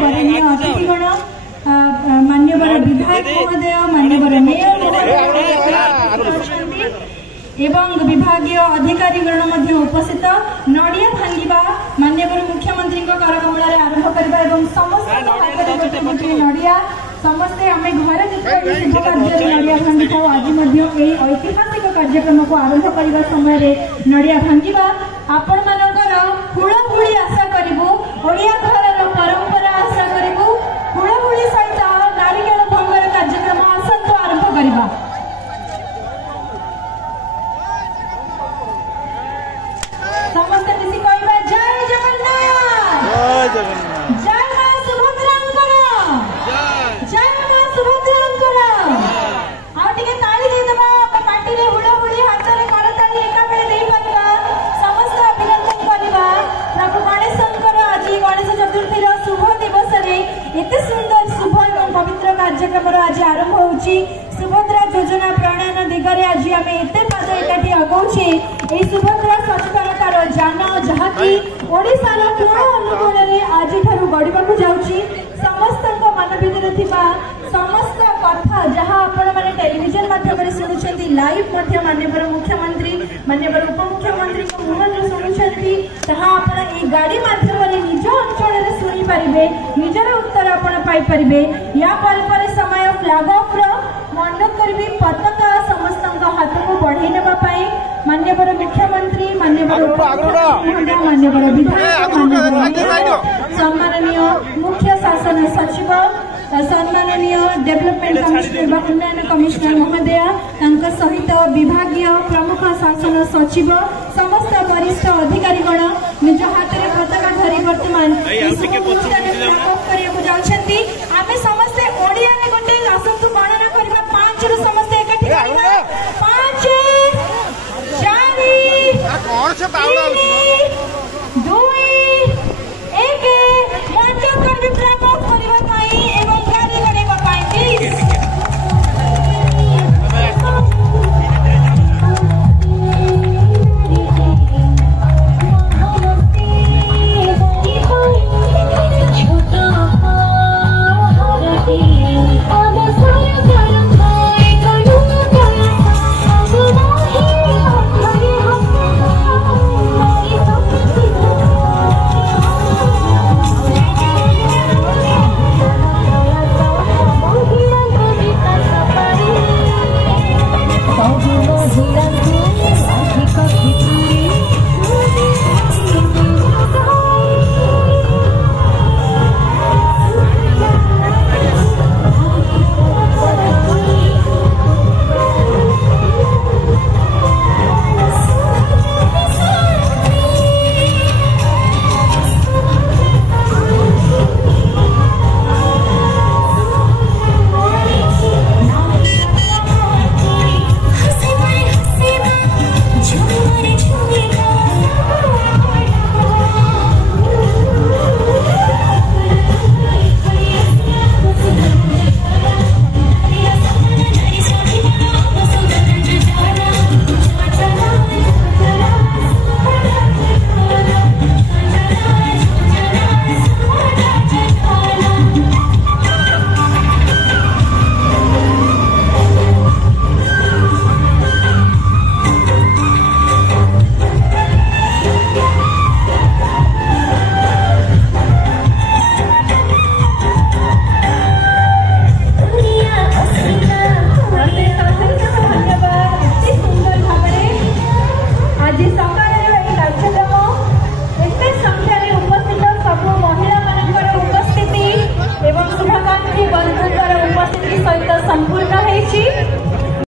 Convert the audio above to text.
वरणीय अतिथिगण मान्यवर विधायक महोदय मान्यवर मेयर एवं विभागीय अधिकारीगण उपस्थित नड़िया भांगा मान्यवर मुख्यमंत्री करकमल आरंभ करवा समस्त नड़िया समस्ते आम घर जिते शुभ कार्य नड़िया भांगी था आज ऐतिहासिक कार्यक्रम को आरंभ करने समय नड़िया भांगा आपण मानकर हुड़हुड़ी आशा करूँ ओडिया घर परंपरा आशा करूँ हुड़हुड़ी सहित नारिकेल भंगर कार्यक्रम आसतु आरंभ करवा समस्त मिसी कहबा जय जगन्नाथ जय मां सुभद्रांकर जय मां सुभद्रांकर आ टिके ताली दे देबा पार्टी रे हुड़हुड़ी हाथ रे करताली एका बेले दे परबा समस्त अभिनंदन करबा प्रभु गणेशंकर आज गणेश चतुर्थी रो शुभ दिवस रे एते सुंदर शुभ एवं पवित्र कार्यक्रम आज आरंभ होउची सुभद्रा योजना प्रणयन दिगरे आज आम एते पाद एकाठी अगौछे ए सुभद्रा सचकरतार जान जहाँकि ओडिशार कोण अनुकोण रे आज ठारू गड़िबाकू जाउची समस्त मन भितर थिबा समस्त कथा जहाँ आपण माने टेलीविजन माध्यम रे सुनुछंती लाइव माध्यम माननीय मुख्यमंत्री माननीय उपमुख्यमंत्री को मुहर सुनुछंती जहाँ आपण ए गाड़ी माध्यम रे निज अंचल रे सुनी परिबे निजर उत्तर आपण पाई परिबे या पर समय फ्लैग ऑफ रो मंडप करबी पताका समस्त हाथ को बढ़ाई नेबा पाई माननीय मुख्यमंत्री माननीय माननीय विधायक सम्माननीय मुख्य शासन सचिव सम्माननीय डेवलपमेंट कमिश्नर उन्नयन कमिश्नर महोदय सहित विभागीय प्रमुख शासन सचिव समस्त वरिष्ठ अधिकारीगण निज हाथ में पताका धरी वर्तमान आम समस्ते ओडिया में गोटे आसतु गणना करवा 5 रु समस्ते एकाठी 5 4 3